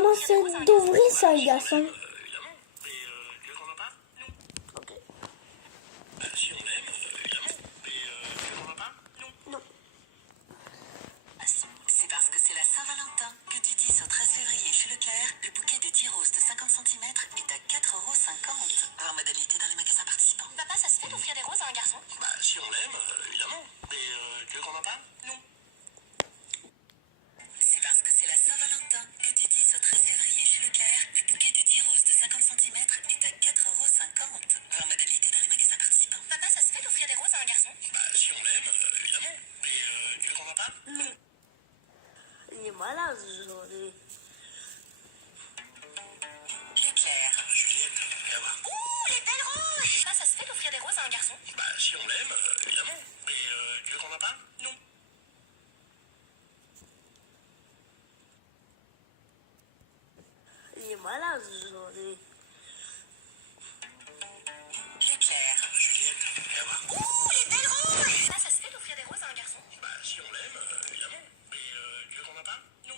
Maman, c'est d'ouvrir ça, les garçons. Évidemment. Mais tu veux qu'on en parle? Non. Ok. Si on l'aime, évidemment. Mais tu veux qu'on en parle? Non. Non. C'est parce que c'est la Saint-Valentin que du 10 au 13 février chez Leclerc, le bouquet de 10 roses de 50 cm est à 4,50 €. Voir modalité dans les magasins participants. Papa, ça se fait d'offrir des roses à un garçon? Bah, si on l'aime, évidemment. Mais tu veux qu'on en parle? Non. C'est parce que c'est la Saint-Valentin que du 10 au 13 février chez Leclerc, le bouquet de 10 roses de 50 cm est à 4,50 €. Voir modalité dans les magasins participants. Papa, ça se fait d'offrir des roses à un garçon? Bah, si on l'aime, évidemment. Mais tu veux qu'on en parle? Non. Il est malade aujourd'hui. Leclerc. Juliette, viens voir. Ouh, les belles roses! Papa, ça se fait d'offrir des roses à un garçon? Bah, si on l'aime, évidemment. Mais tu veux qu'on en parle? Non. Il est malade aujourd'hui. Leclerc. Juliette, viens voir. Ouh, les belles roses! Papa, ça se fait d'offrir des roses à un garçon? Bah, si on l'aime, évidemment. Mais tu veux qu'on en parle? Non.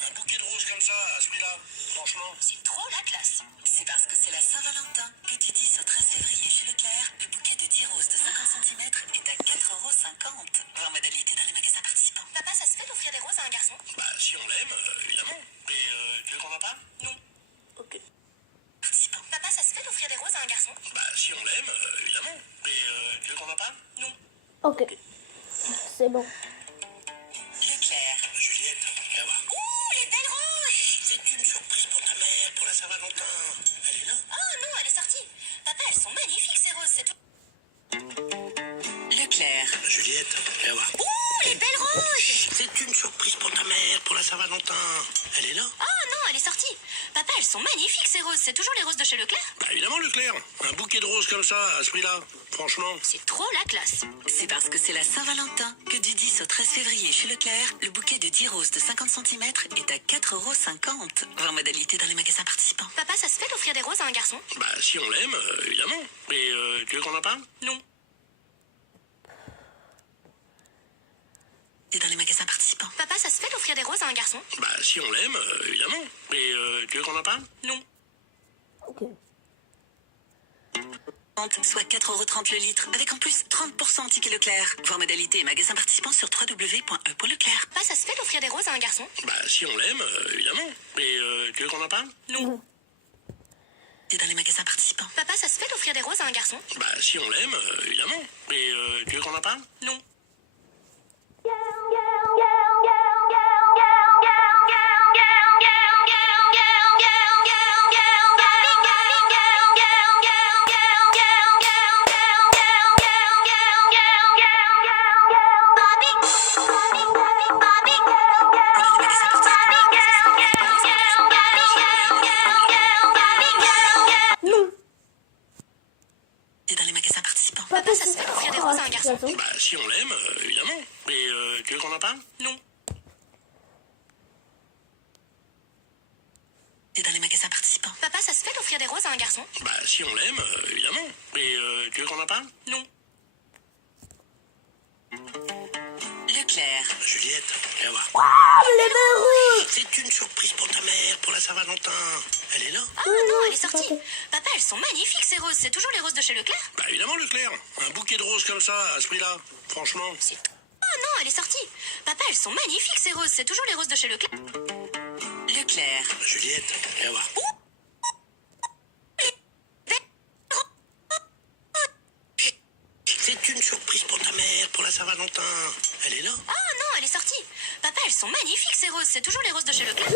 Un bouquet de roses comme ça, à ce prix-là, franchement. C'est trop la classe. C'est parce que c'est la Saint-Valentin que du 10 au 13 février chez Leclerc, le bouquet de 10 roses de 50 cm est à 4,50 €. Voir modalité dans les magasins participants. Papa, ça se fait d'offrir des roses à un garçon? Bah, si on l'aime, évidemment. Mais tu veux qu'on en parle? Non. Ok. Participants. Papa, ça se fait d'offrir des roses à un garçon? Bah, si on l'aime, évidemment. Mais tu veux qu'on en parle? Non. Ok. C'est bon. Leclerc. Juliette, viens voir. Ouh, les belles roses! C'est une surprise pour ta mère, pour la Saint-Valentin. Elle est là? Oh non, elle est sortie. Papa, elles sont magnifiques ces roses, c'est tout. Leclerc. Juliette, viens voir. Ouh, les belles roses! C'est une surprise pour ta mère, pour la Saint-Valentin. Elle est là? Oh non, elle est sortie. Papa, elles sont magnifiques ces roses, c'est toujours les roses de chez Leclerc? Bah, évidemment, Leclerc. Un bouquet de roses comme ça, à ce prix-là, franchement. C'est trop la classe. C'est parce que c'est la Saint-Valentin que du 10 au 13 février chez Leclerc, le bouquet de 10 roses de 50 cm est à 4,50 €. Voir modalité dans les magasins participants. Papa, ça se fait d'offrir des roses à un garçon? Bah, si on l'aime, évidemment. Mais tu veux qu'on en parle? Non. Et dans les magasins participants. Papa, ça se fait d'offrir des roses à un garçon? Bah, si on l'aime, évidemment. Mais tu veux qu'on en parle? Non. Ok. Soit 4,30 € le litre, avec en plus 30% en ticket Leclerc. Voir modalité et magasins participants sur www.e.leclerc. Papa, ça se fait d'offrir des roses à un garçon? Bah, si on l'aime, évidemment. Mais tu veux qu'on en parle? Non. Et dans les magasins participants. Papa, ça se fait d'offrir des roses à un garçon? Bah, si on l'aime, évidemment. Mais tu veux qu'on en parle? Non. Non. Et dans les magasins participants. Papa, ça se fait d'offrir des roses à un garçon? Bah, si on l'aime, évidemment. Mais tu veux qu'on en parle? Non. Et dans les magasins participants. Papa, ça se fait d'offrir des roses à un garçon? Bah, si on l'aime, évidemment. Mais tu veux qu'on en parle? Non. Leclerc. Juliette, viens voir. Ah, les belles roses! C'est une surprise pour ta mère, pour la Saint-Valentin. Elle est là? Oh non, elle est sortie. Papa, elles sont magnifiques ces roses, c'est toujours les roses de chez Leclerc? Bah, évidemment, Leclerc. Un bouquet de roses comme ça, à ce prix-là, franchement. Oh non, elle est sortie. Papa, elles sont magnifiques ces roses, c'est toujours les roses de chez Leclerc? Leclerc. Juliette, viens voir. C'est une surprise pour ta mère, pour la Saint-Valentin. Elle est là? Oh non, elle est sortie. Papa, elles sont magnifiques ces roses, c'est toujours les roses de chez Leclerc?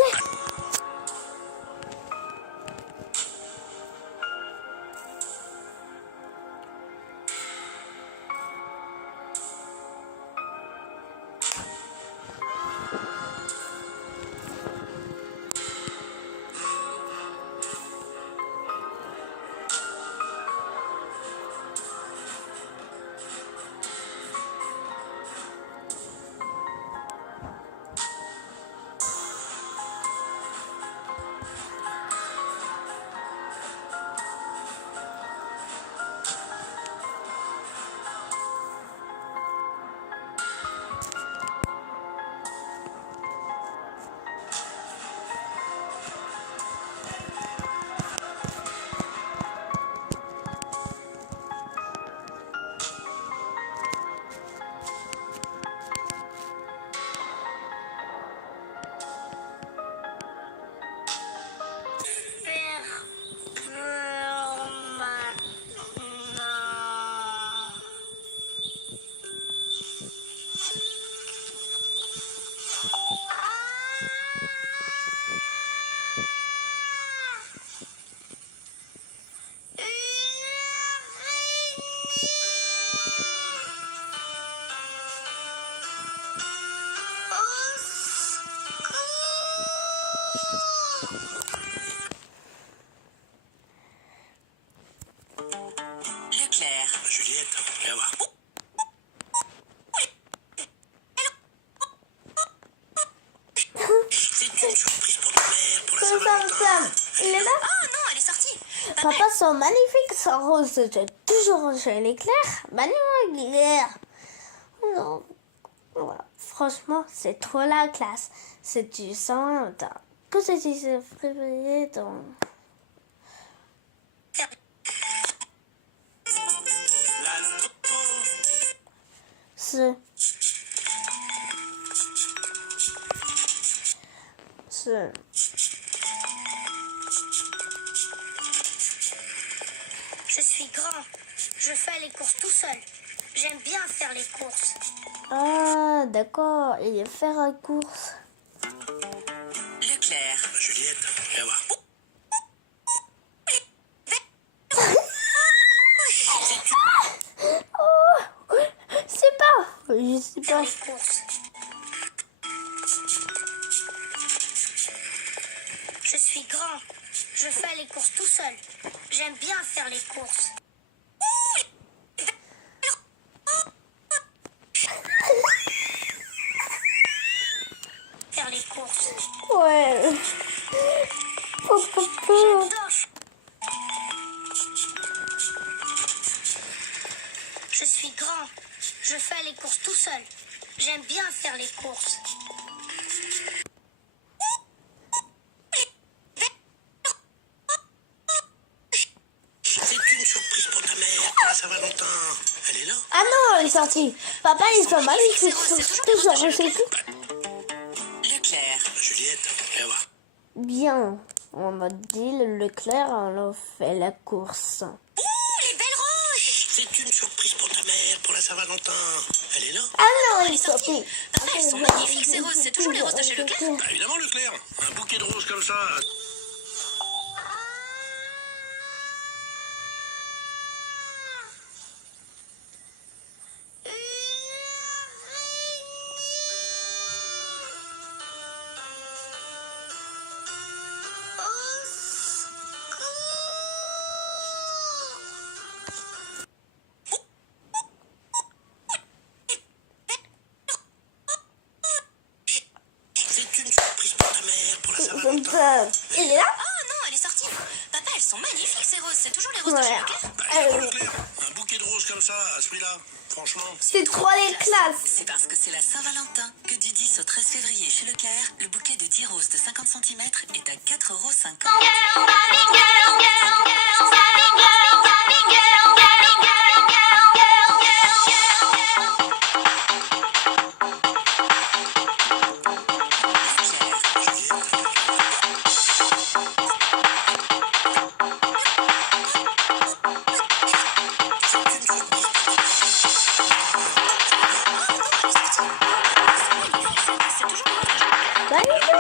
Papa sont magnifiques, ces roses. C'est toujours chez l'éclair. Magnifique. Non. Voilà. Franchement, c'est trop la classe. C'est du sang. Que c'est du février dans... C'est... Je suis grand. Je fais les courses tout seul. J'aime bien faire les courses. Ah, d'accord. Il est faire la course. Leclerc. Juliette, viens voir. Oh, c'est pas. Je sais Faire pas. les courses. Je suis grand. Je fais les courses tout seul. J'aime bien faire les courses. Faire les courses. Ouais. J'adore. Je suis grand. Je fais les courses tout seul. J'aime bien faire les courses. C'est une surprise pour ta mère, pour la Saint-Valentin. Elle est là. Ah non, elle est sortie. Papa, ils sont magnifiques. Toujours chez Leclerc. Juliette, viens voir. Bien. On m'a dit le Leclerc, on a fait la course. Les belles roses. C'est une surprise pour ta mère, pour la Saint-Valentin. Elle est là. Ah non, elle est sortie. Papa, elles sont magnifiques ces roses. C'est toujours les roses de chez Leclerc. Bah, évidemment, Leclerc. Un bouquet de roses comme ça. C'est une surprise pour ta mère, pour la Comme Saint-Valentin. ça. Il est là? Oh non, elle est sortie. Papa, elles sont magnifiques ces roses. C'est toujours les roses de chez Voilà. Leclerc. Bah, évidemment, Leclerc. Un bouquet de roses comme ça, à ce prix-là. Franchement. C'est trop les classes. C'est parce que c'est la Saint-Valentin que du 10 au 13 février chez Leclerc, le bouquet de 10 roses de 50 cm est à 4,50 €. C'est toujours les roses de chez Leclerc. Magnifique.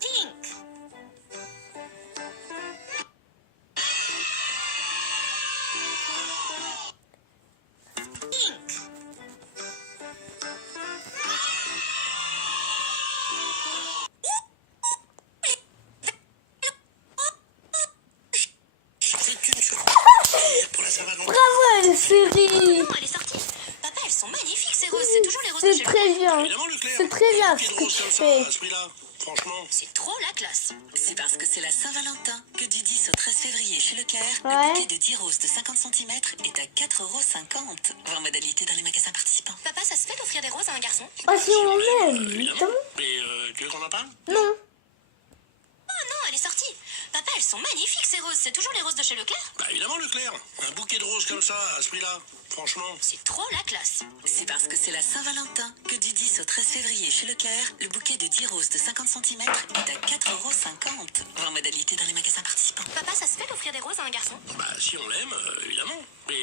Pink. Pink. C'est une surprise pour la Saint-Valentin. Bravo, elle sourit. Non, elle est sortie. Papa, elles sont magnifiques ces roses. C'est toujours les roses de C'est chez très Leclerc. bien. Évidemment, Leclerc. C'est très bien Un ce bouquet de que roses tu comme ça, fais. à ce prix-là. Franchement. C'est trop la classe. C'est parce que c'est la Saint-Valentin que du 10 au 13 février chez Leclerc, Ouais. le bouquet de 10 roses de 50 cm est à 4,50 €. Voir modalité dans les magasins participants. Papa, ça se fait d'offrir des roses à un garçon? Oh, si on l'aime, Évidemment. évidemment. Mais tu veux qu'on en parle? Non. Oh non, elle est sortie. Papa, elles sont magnifiques ces roses. C'est toujours les roses de chez Leclerc. Bah, évidemment, Leclerc. Un bouquet de roses comme ça, à ce prix-là. Franchement. C'est trop la classe. C'est parce que c'est la Saint-Valentin que du 10 au 13 février chez Leclerc, le bouquet de 10 roses de 50 cm est à 4,50 €. Voir modalité dans les magasins participants. Papa, ça se fait d'offrir des roses à un garçon? Bah, si on l'aime, évidemment. Mais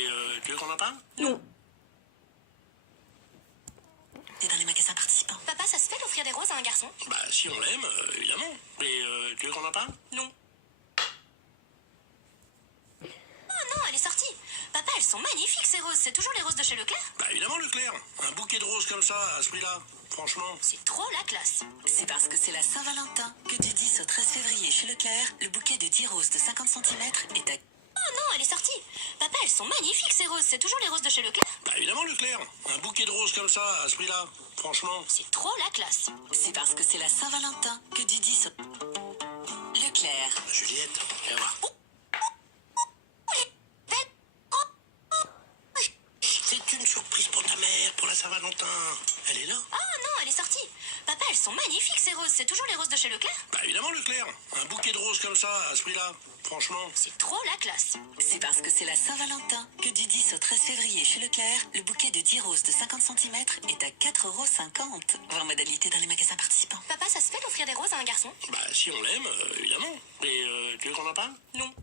tu veux qu'on en parle? Non. Et dans les magasins participants. Papa, ça se fait d'offrir offrir des roses à un garçon? Bah, si on l'aime, évidemment. Mais tu veux qu'on en parle? Non. Oh non, elle est sortie. Papa, elles sont magnifiques ces roses. C'est toujours les roses de chez Leclerc? Bah, évidemment, Leclerc. Un bouquet de roses comme ça, à ce prix-là. Franchement. C'est trop la classe. C'est parce que c'est la Saint-Valentin que du 10 au 13 février chez Leclerc, le bouquet de 10 roses de 50 cm est à... Oh non, elle est sortie. Papa, elles sont magnifiques ces roses. C'est toujours les roses de chez Leclerc? Bah, évidemment, Leclerc. Un bouquet de roses comme ça, à ce prix-là. Franchement. C'est trop la classe. C'est parce que c'est la Saint-Valentin que du 10 au... Leclerc. Juliette, viens voir. C'est une surprise pour ta mère, pour la Saint-Valentin. Elle est là? Oh non, elle est sortie. Papa, elles sont magnifiques ces roses. C'est toujours les roses de chez Leclerc? Bah, évidemment, Leclerc. Un bouquet de roses comme ça, à ce prix-là. Franchement. C'est trop la classe. C'est parce que c'est la Saint-Valentin que du 10 au 13 février chez Leclerc, le bouquet de 10 roses de 50 cm est à 4,50 €. Voir modalité dans les magasins participants. Papa, ça se fait d'offrir des roses à un garçon? Bah, si on l'aime, évidemment. Mais tu veux qu'on en parle? Non.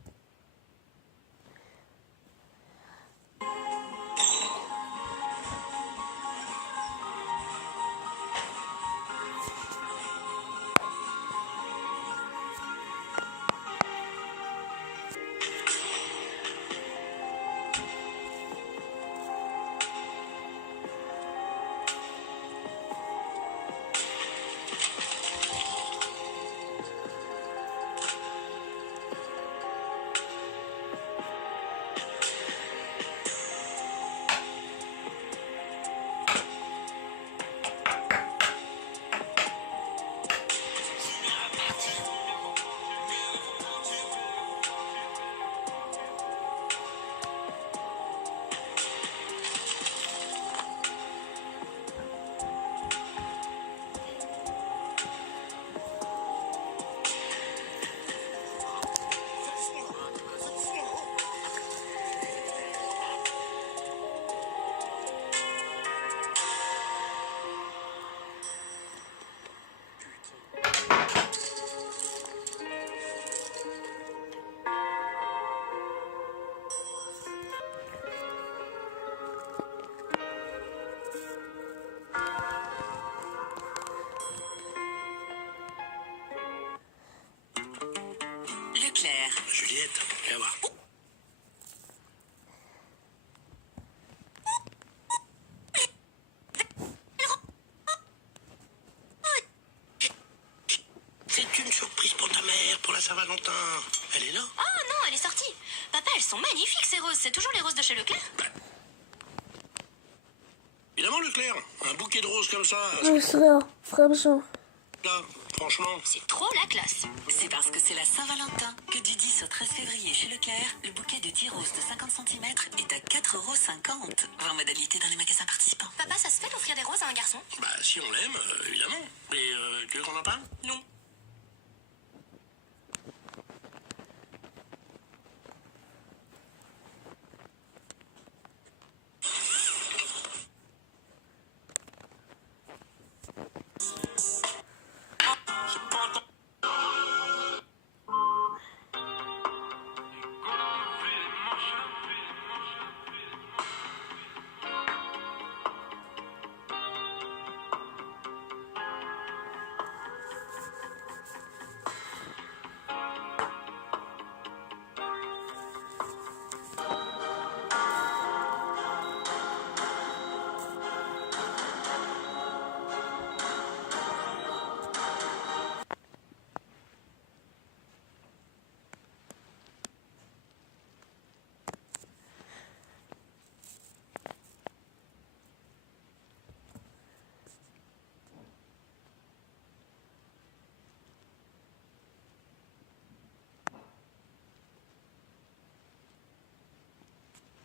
Leclerc. Juliette, viens voir. C'est une surprise pour ta mère, pour la Saint-Valentin. Elle est là? Oh non, elle est sortie. Papa, elles sont magnifiques ces roses. C'est toujours les roses de chez Leclerc? Évidemment, Leclerc. Un bouquet de roses comme ça, à Je serais vraiment. là. Franchement. C'est trop la classe. C'est parce que c'est la Saint-Valentin que du 10 au 13 février chez Leclerc, le bouquet de 10 roses de 50 cm est à 4,50 €. Voir modalité dans les magasins participants. Papa, ça se fait d'offrir des roses à un garçon? Bah, si on l'aime, évidemment. Mais tu veux qu'on en parle? Non.